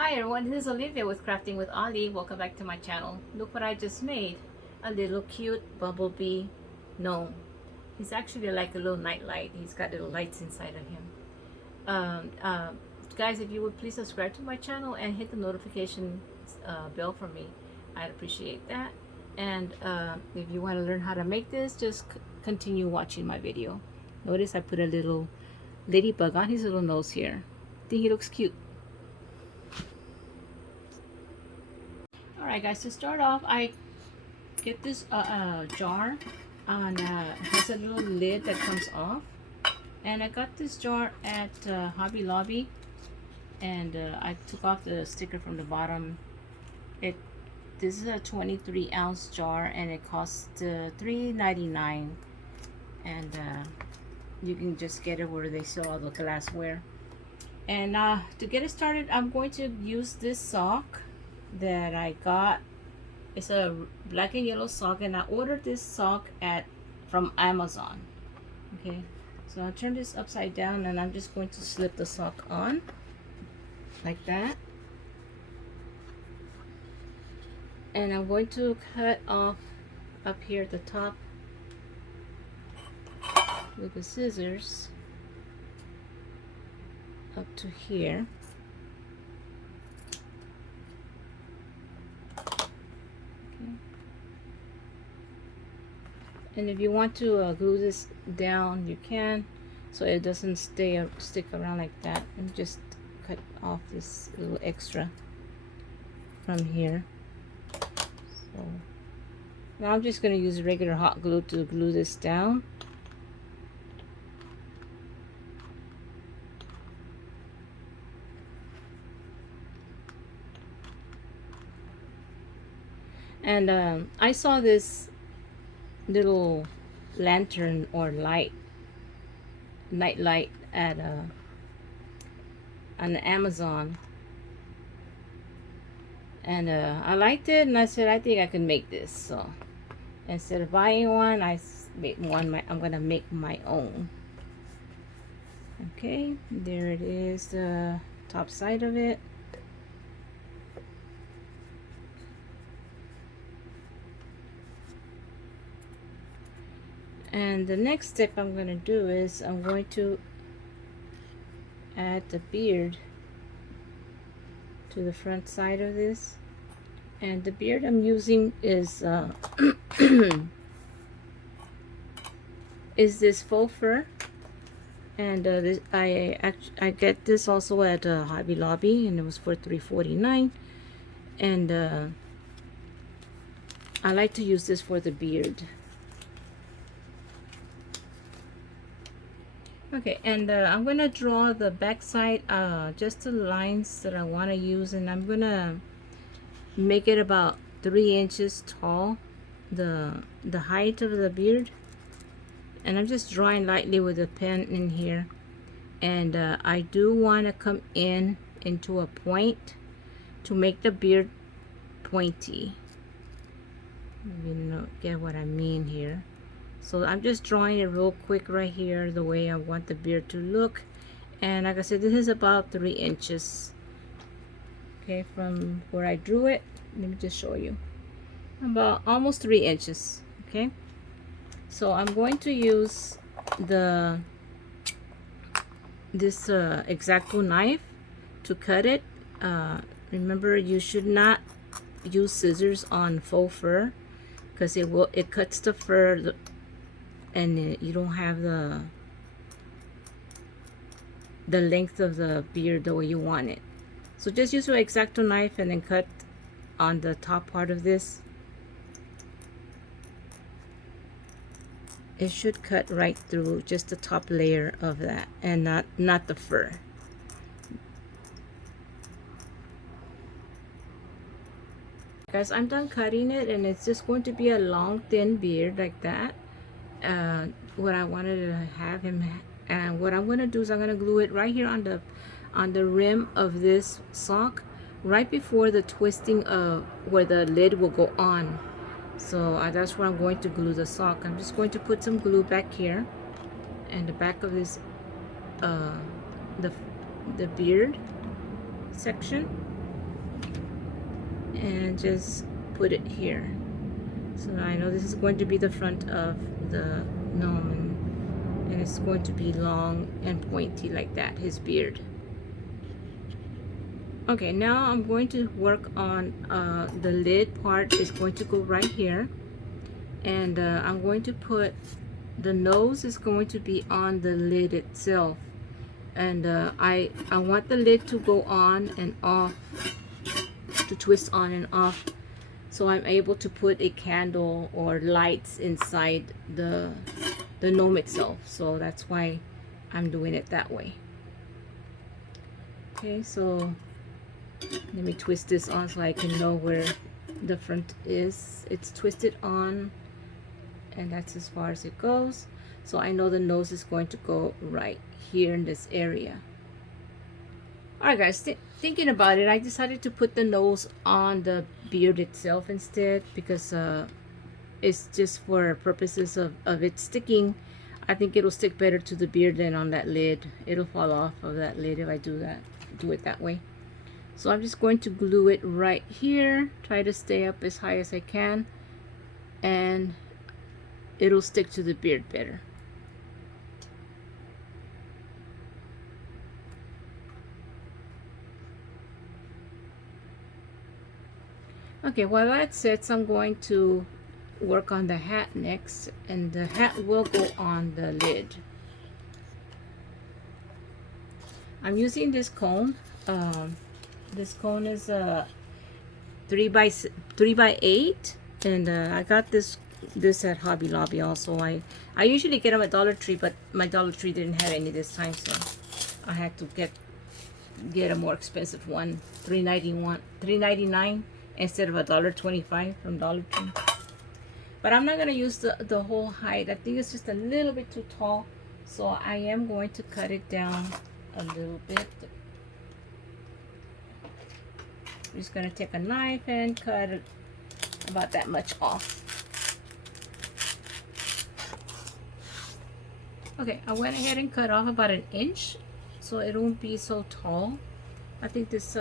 Hi everyone, this is Olivia with Crafting with Ollie. Welcome back to my channel. Look what I just made. A little cute bumblebee gnome. He's actually like a little nightlight. He's got little lights inside of him. Um, uh, Guys, if you would please subscribe to my channel and hit the notification bell for me, I'd appreciate that. And if you want to learn how to make this, just continue watching my video. Notice I put a little ladybug on his little nose here. I think he looks cute. Alright guys, to start off, I get this jar on has a little lid that comes off, and I got this jar at Hobby Lobby, and I took off the sticker from the bottom. This is a 23-ounce jar, and it costs $3.99, and you can just get it where they sell all the glassware. And to get it started, I'm going to use this sock that I got. It's a black and yellow sock, and I ordered this sock from Amazon. Okay, so I'll turn this upside down, and I'm just going to slip the sock on like that, and I'm going to cut off up here at the top with the scissors up to here. And if you want to glue this down, you can, so it doesn't stick around like that. And just cut off this little extra from here. So now I'm just going to use regular hot glue to glue this down. And I saw this little lantern or night light at on Amazon, and I liked it, and I said I think I can make this. So instead of buying one, I made one. I'm gonna make my own. Okay, there it is, the top side of it. And the next step I'm going to do is I'm going to add the beard to the front side of this. And the beard I'm using is is this faux fur, and I get this also at Hobby Lobby, and it was for $3.49. And I like to use this for the beard. Okay, and I'm gonna draw the back side, just the lines that I want to use, and I'm gonna make it about 3 inches tall, the height of the beard. And I'm just drawing lightly with a pen in here, and I do want to come into a point to make the beard pointy. You know, get what I mean here. So I'm just drawing it real quick right here, the way I want the beard to look. And like I said, this is about 3 inches. Okay, from where I drew it, let me just show you. About almost 3 inches. Okay, so I'm going to use this X-Acto knife to cut it. Remember, you should not use scissors on faux fur, because it cuts the fur, and you don't have the length of the beard the way you want it. So just use your X-Acto knife and then cut on the top part of this. It should cut right through just the top layer of that, and not the fur. Guys, I'm done cutting it, and it's just going to be a long thin beard like that. What I wanted to have him, and what I'm going to do is I'm going to glue it right here on the rim of this sock, right before the twisting of where the lid will go on. So that's where I'm going to glue the sock. I'm just going to put some glue back here and the back of this, the beard section. and just put it here. So I know this is going to be the front of the gnome, and it's going to be long and pointy like that, his beard. Okay, now I'm going to work on the lid part is going to go right here, and I'm going to put the nose is going to be on the lid itself, and I want the lid to go on and off, to twist on and off, so I'm able to put a candle or lights inside the gnome itself. So that's why I'm doing it that way. Okay, so let me twist this on so I can know where the front is. It's twisted on, and that's as far as it goes. So I know the nose is going to go right here in this area. Alright guys, thinking about it, I decided to put the nose on the beard itself instead, because it's just for purposes of it sticking. I think it'll stick better to the beard than on that lid. It'll fall off of that lid if I do it that way. So I'm just going to glue it right here, try to stay up as high as I can, and it'll stick to the beard better. Okay, while that sits, I'm going to work on the hat next, and the hat will go on the lid. I'm using this cone. This cone is a 3x8, and I got this at Hobby Lobby also. I usually get them at Dollar Tree, but my Dollar Tree didn't have any this time, so I had to get a more expensive one, $3.99 instead of $1.25 from Dollar Tree. But I'm not gonna use the whole height. I think it's just a little bit too tall, so I am going to cut it down a little bit. I'm just gonna take a knife and cut it about that much off. Okay, I went ahead and cut off about 1 inch, so it won't be so tall. I think this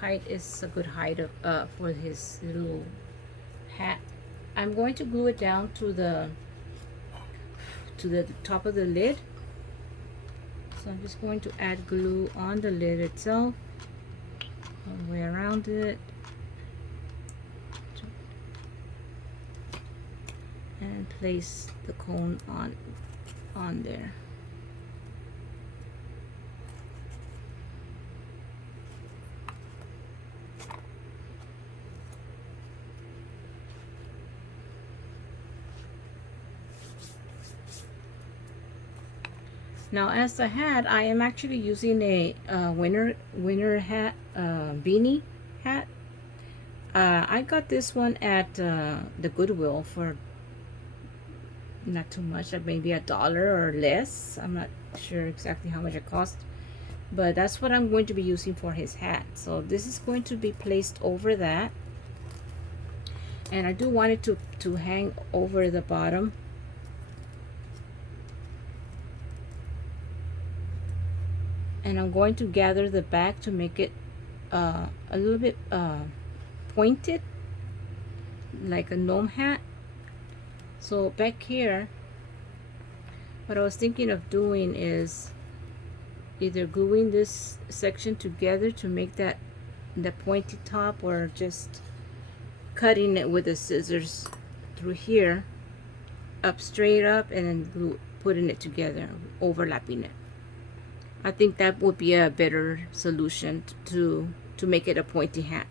height is a good height of for his little hat. I'm going to glue it down to the top of the lid. So I'm just going to add glue on the lid itself, all the way around it, and place the cone on there. Now, as the hat, I am actually using a winter hat, beanie hat. I got this one at the Goodwill for not too much, like maybe $1 or less. I'm not sure exactly how much it cost, but that's what I'm going to be using for his hat. So this is going to be placed over that, and I do want it to hang over the bottom. And I'm going to gather the back to make it a little bit pointed, like a gnome hat. So back here, what I was thinking of doing is either gluing this section together to make that the pointy top, or just cutting it with the scissors through here, up straight up, and then putting it together, overlapping it. I think that would be a better solution to make it a pointy hat.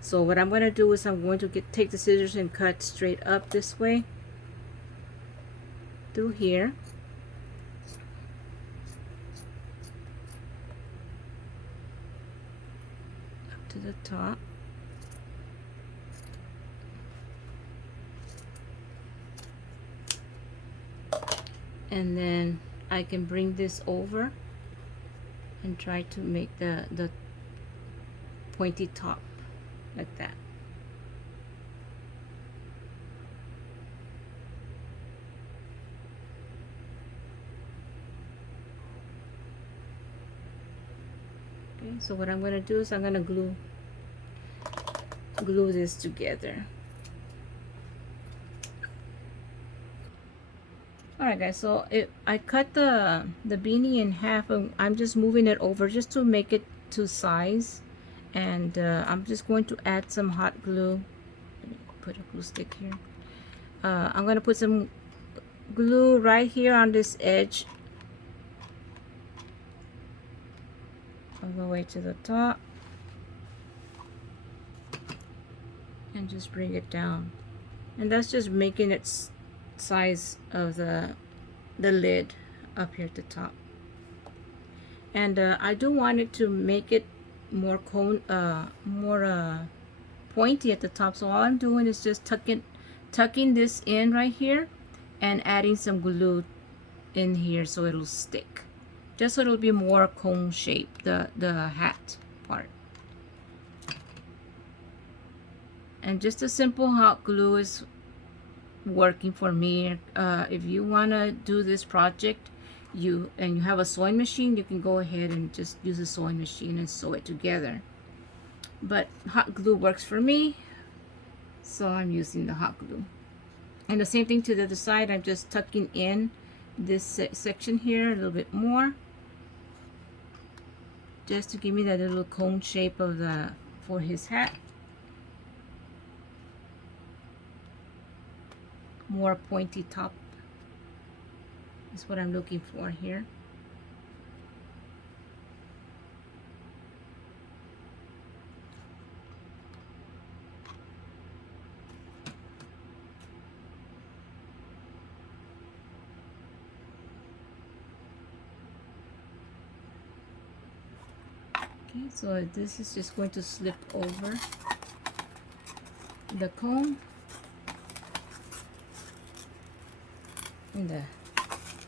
So what I'm going to do is I'm going to take the scissors and cut straight up this way through here. Up to the top. And then I can bring this over and try to make the pointy top like that. Okay, so what I'm going to do is I'm going to glue glue this together. Alright guys, so I cut the beanie in half, and I'm just moving it over just to make it to size. And I'm just going to add some hot glue. Let me put a glue stick here. I'm going to put some glue right here on this edge all the way to the top, and just bring it down. And that's just making it size of the lid up here at the top. And I do want it to make it more pointy at the top, so all I'm doing is just tucking this in right here and adding some glue in here so it'll stick, just so it'll be more cone shape, the hat part. And just a simple hot glue is working for me. If you want to do this project, you have a sewing machine, you can go ahead and just use a sewing machine and sew it together. But hot glue works for me, so I'm using the hot glue. And the same thing to the other side. I'm just tucking in this section here a little bit more, just to give me that little cone shape of for his hat. More pointy top is what I'm looking for here. Okay, so this is just going to slip over the cone, and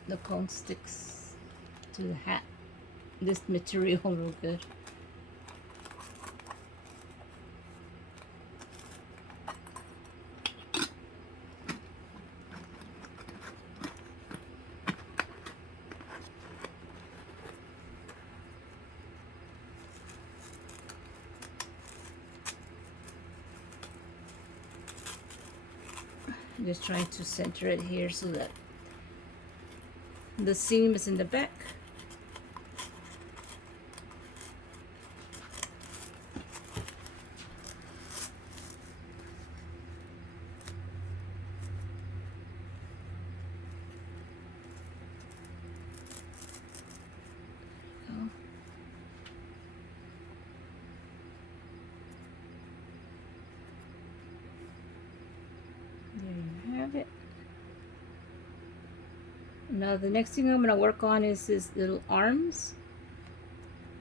the cone sticks to the hat, this material, real good. Just trying to center it here so that the seam is in the back. There you have it. Now the next thing I'm going to work on is his little arms,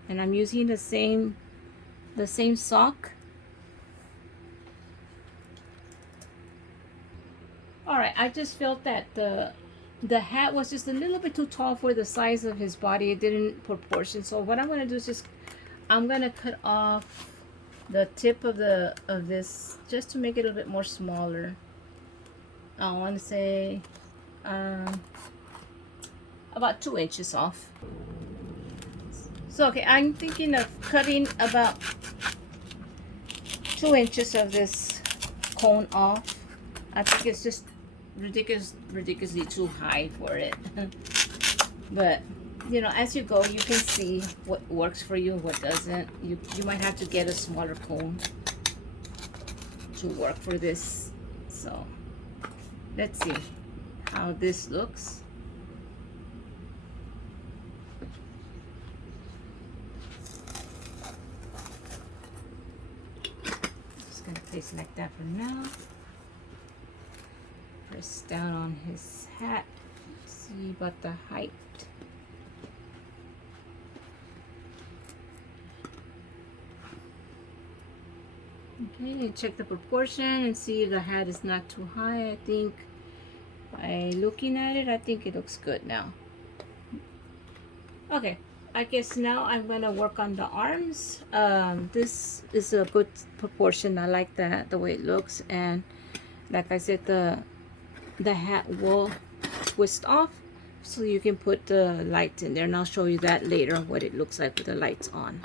and I'm using the same sock. Alright, I just felt that the hat was just a little bit too tall for the size of his body. It didn't proportion. So what I'm going to do is I'm going to cut off the tip of this just to make it a little bit more smaller. I want to say about 2 inches off. So okay, I'm thinking of cutting about 2 inches of this cone off. I think it's just ridiculously too high for it. But you know, as you go, you can see what works for you, what doesn't. You might have to get a smaller cone to work for this. So let's see how this looks. Just gonna place it like that for now. Press down on his hat. See about the height. Okay, and check the proportion and see if the hat is not too high. I think by looking at it, I think it looks good now. Okay, I guess now I'm gonna work on the arms. This is a good proportion. I like the way it looks, and like I said, the hat will twist off, so you can put the lights in there, and I'll show you that later what it looks like with the lights on.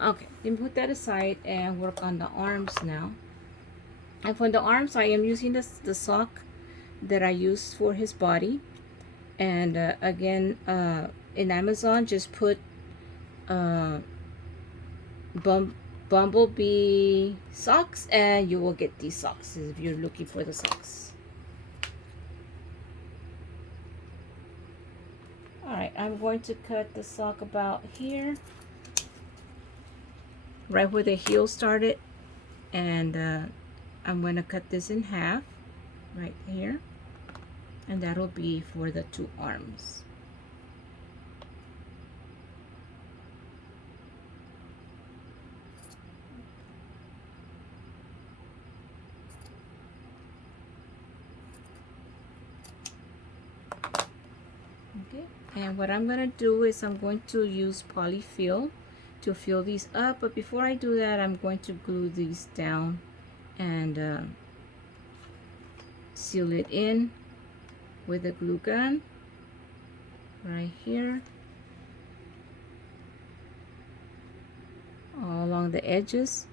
Okay, then put that aside and work on the arms now. And for the arms, I am using the sock that I used for his body. And again, in Amazon, just put uh, Bumblebee socks, and you will get these socks if you're looking for the socks. Alright, I'm going to cut the sock about here, right where the heel started, and I'm going to cut this in half right here, and that'll be for the two arms. Okay, and what I'm going to do is I'm going to use polyfill to fill these up, but before I do that, I'm going to glue these down and seal it in with a glue gun right here, all along the edges.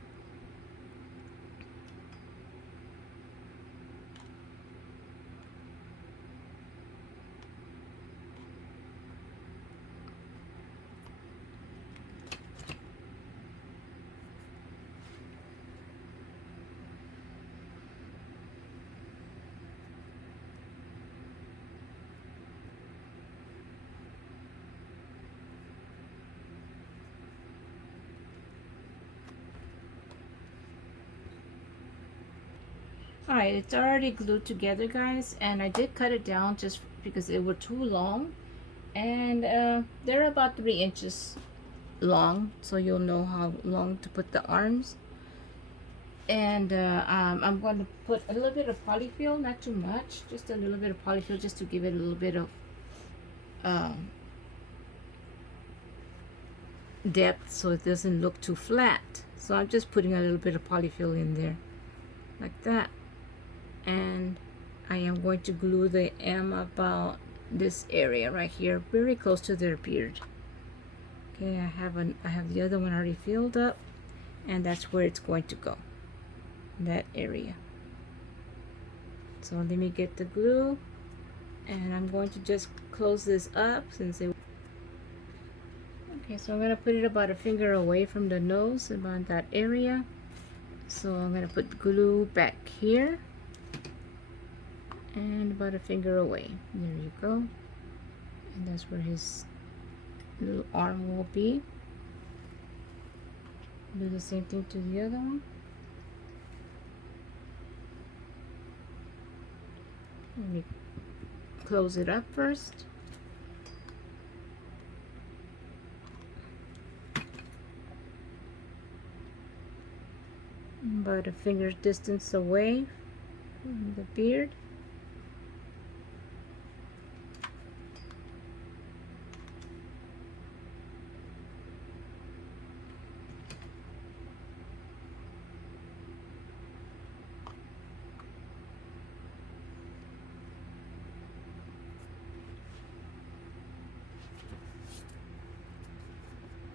Alright, it's already glued together, guys, and I did cut it down just because it were too long, and they're about 3 inches long, so you'll know how long to put the arms. And I'm going to put a little bit of polyfill, not too much, just a little bit of polyfill, just to give it a little bit of depth so it doesn't look too flat. So I'm just putting a little bit of polyfill in there like that, and I am going to glue the M about this area right here, very close to their beard. Okay, I have the other one already filled up, and that's where it's going to go, that area. So let me get the glue, and I'm going to just close this up since it. Okay, so I'm going to put it about a finger away from the nose, about that area. So I'm going to put glue back here and about a finger away. There you go. And that's where his little arm will be. Do the same thing to the other one. Let me close it up first. About a finger distance away from the beard.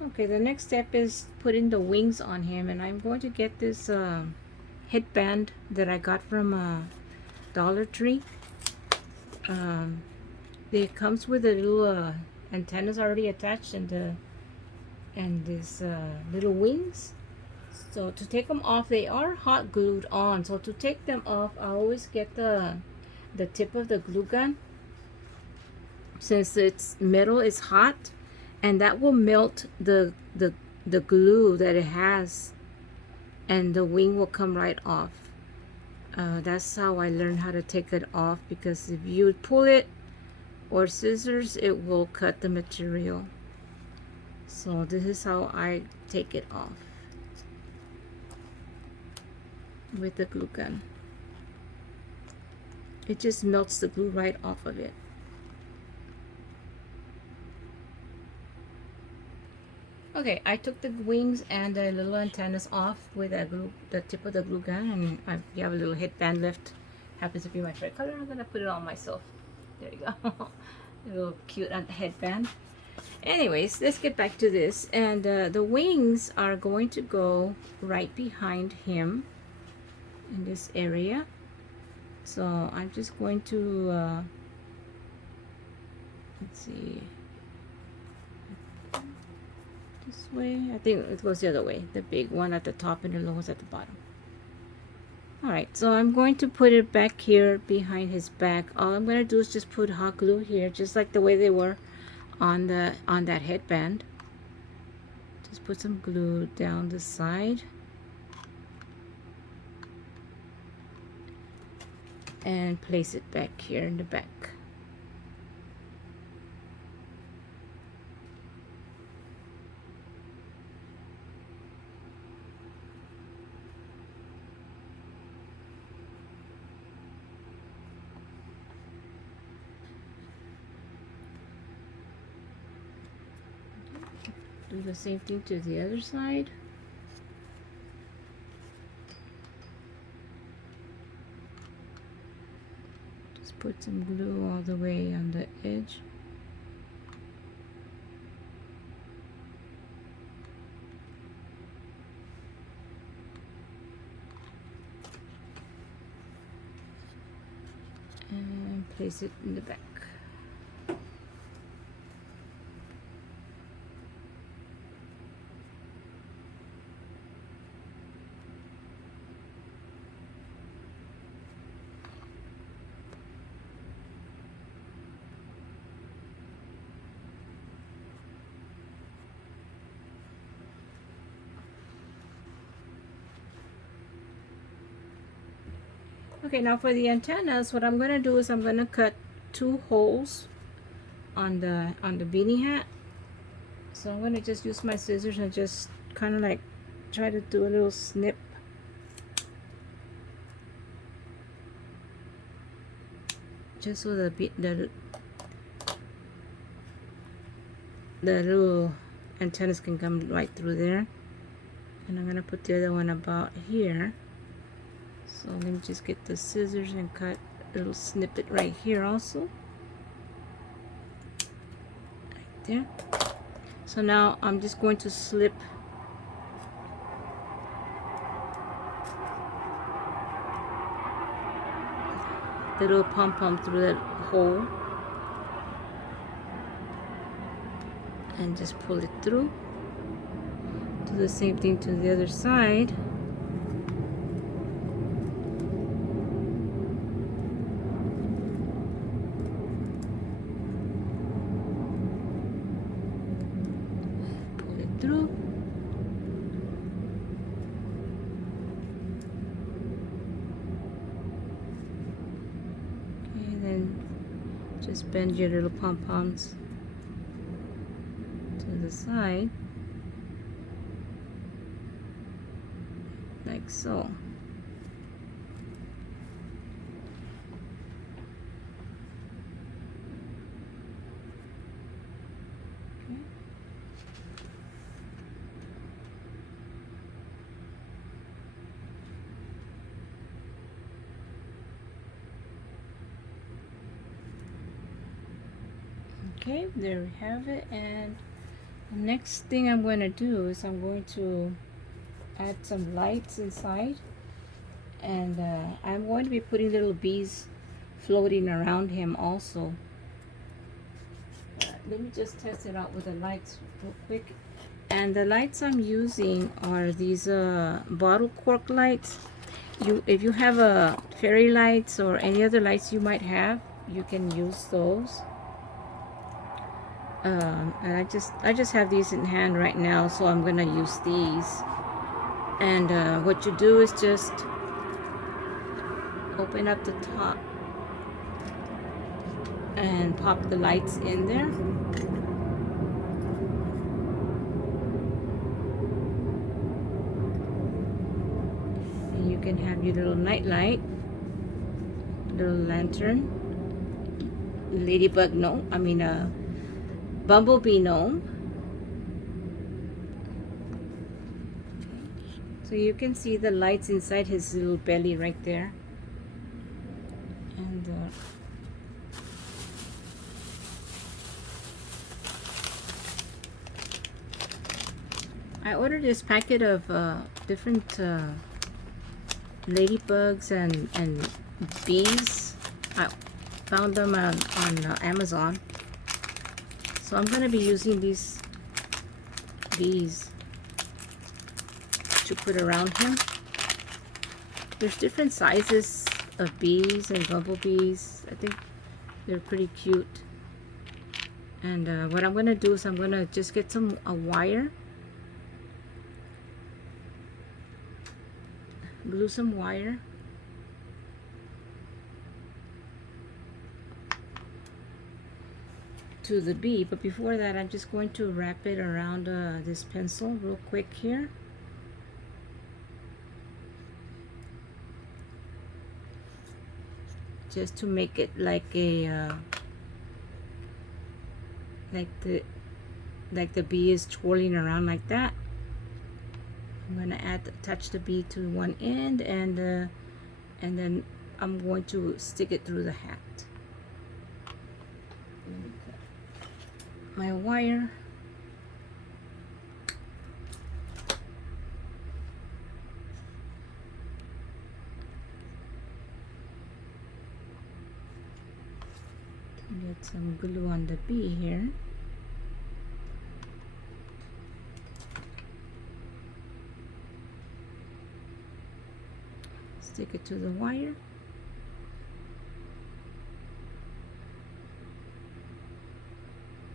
Okay, the next step is putting the wings on him, and I'm going to get this headband that I got from Dollar Tree. It comes with a little antennas already attached, and these little wings. So to take them off, they are hot glued on. So to take them off, I always get the tip of the glue gun, since it's metal is hot, and that will melt the glue that it has, and the wing will come right off. That's how I learned how to take it off, because if you pull it or scissors, it will cut the material. So this is how I take it off with the glue gun. It just melts the glue right off of it. Okay, I took the wings and the little antennas off with the tip of the glue gun, and you have a little headband left. Happens to be my favorite color. I'm gonna put it on myself. There you go. A little cute headband. Anyways, let's get back to this. And the wings are going to go right behind him in this area. So I'm just going to let's see, this way. I think it goes the other way. The big one at the top and the little ones at the bottom. Alright, so I'm going to put it back here behind his back. All I'm going to do is just put hot glue here, just like the way they were on that headband. Just put some glue down the side. And place it back here in the back. Do the same thing to the other side. Just put some glue all the way on the edge. And place it in the back. Okay, now for the antennas, what I'm going to do is I'm going to cut 2 holes on the beanie hat. So I'm going to just use my scissors and just kind of like try to do a little snip. Just so the little antennas can come right through there. And I'm going to put the other one about here. So let me just get the scissors and cut a little snippet right here also. Right there. So now I'm just going to slip the little pom-pom through that hole. And just pull it through. Do the same thing to the other side. Through. Okay, then just bend your little pom-poms to the side, like so. Okay, there we have it. And the next thing I'm going to do is I'm going to add some lights inside, and I'm going to be putting little bees floating around him also. Let me just test it out with the lights real quick. And the lights I'm using are these bottle cork lights. If you have fairy lights or any other lights you might have, you can use those. And I just have these in hand right now, so I'm gonna use these. And what you do is just open up the top and pop the lights in there. And you can have your little nightlight, little lantern, ladybug gnome, Bumblebee gnome. So you can see the lights inside his little belly right there. And I ordered this packet of different ladybugs and bees. I found them on Amazon. So I'm going to be using these bees to put around him. There's different sizes of bees and bumblebees. I think they're pretty cute. And what I'm going to do is I'm going to just get a wire, glue some wire to the bee, but before that I'm just going to wrap it around this pencil real quick here. Just to make it like a like the bee is twirling around like that. I'm going to attach the bee to one end, and then I'm going to stick it through the hat. My wire. Get some glue on the bee here. Stick it to the wire.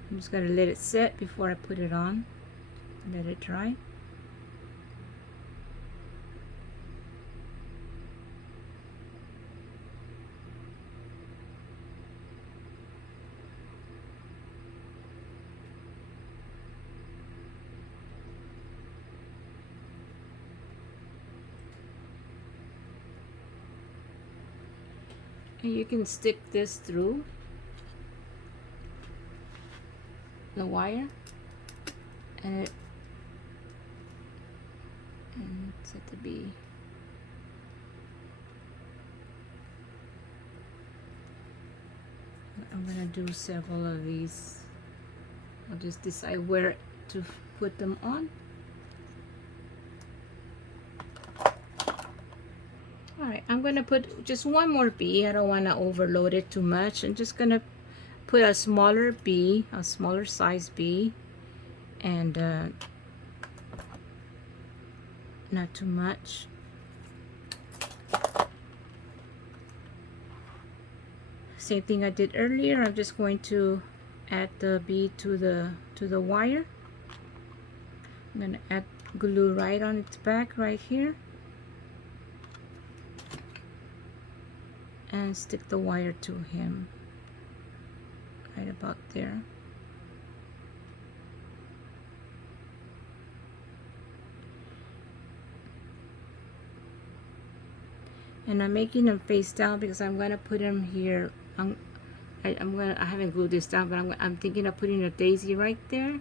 I'm just going to let it set before I put it on. Let it dry. And you can stick this through the wire, and set the bee. I'm gonna do several of these. I'll just decide where to put them on. Alright, I'm gonna put just one more bee. I don't want to overload it too much. I'm just gonna put a smaller bee, a smaller size bee, and not too much. Same thing I did earlier. I'm just going to add the bee to the wire. I'm gonna add glue right on its back right here, and stick the wire to him right about there. And I'm making him face down because I'm gonna put him here. I haven't glued this down, but I'm thinking of putting a daisy right there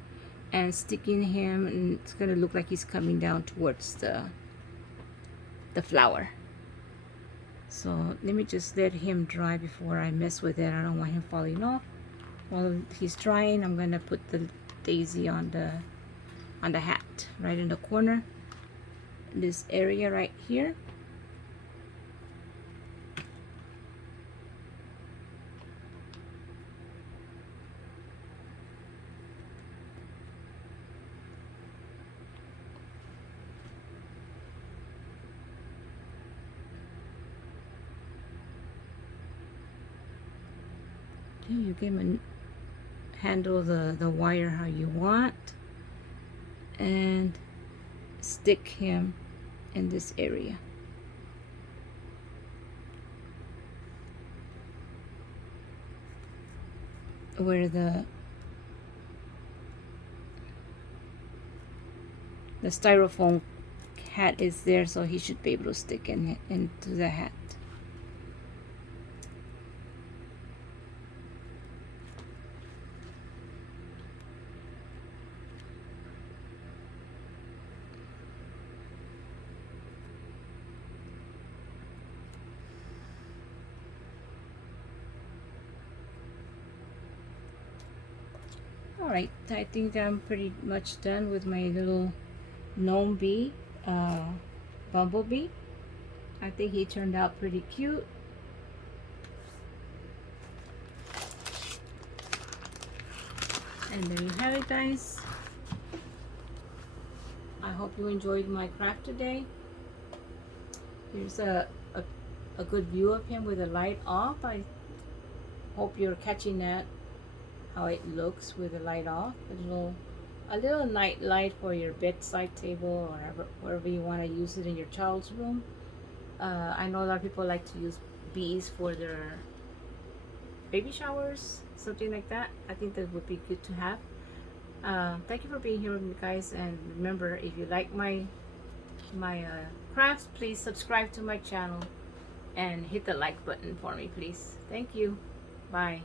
and sticking him, and it's gonna look like he's coming down towards the flower. So let me just let him dry before I mess with it. I don't want him falling off. While he's drying, I'm gonna put the daisy on the hat right in the corner, this area right here. You can handle the wire how you want, and stick him in this area. Where the styrofoam hat is there, so he should be able to stick into the hat. Alright, I think I'm pretty much done with my little Gnome bee, Bumblebee. I think he turned out pretty cute. And there you have it, guys. I hope you enjoyed my craft today. Here's a good view of him with the light off. I hope you're catching that, how it looks with the light off. A little night light for your bedside table or wherever you want to use it in your child's room. I know a lot of people like to use bees for their baby showers, something like that. I think that would be good to have. Thank you for being here with me, guys, and remember, if you like my crafts, please subscribe to my channel and hit the like button for me, please. Thank you. Bye.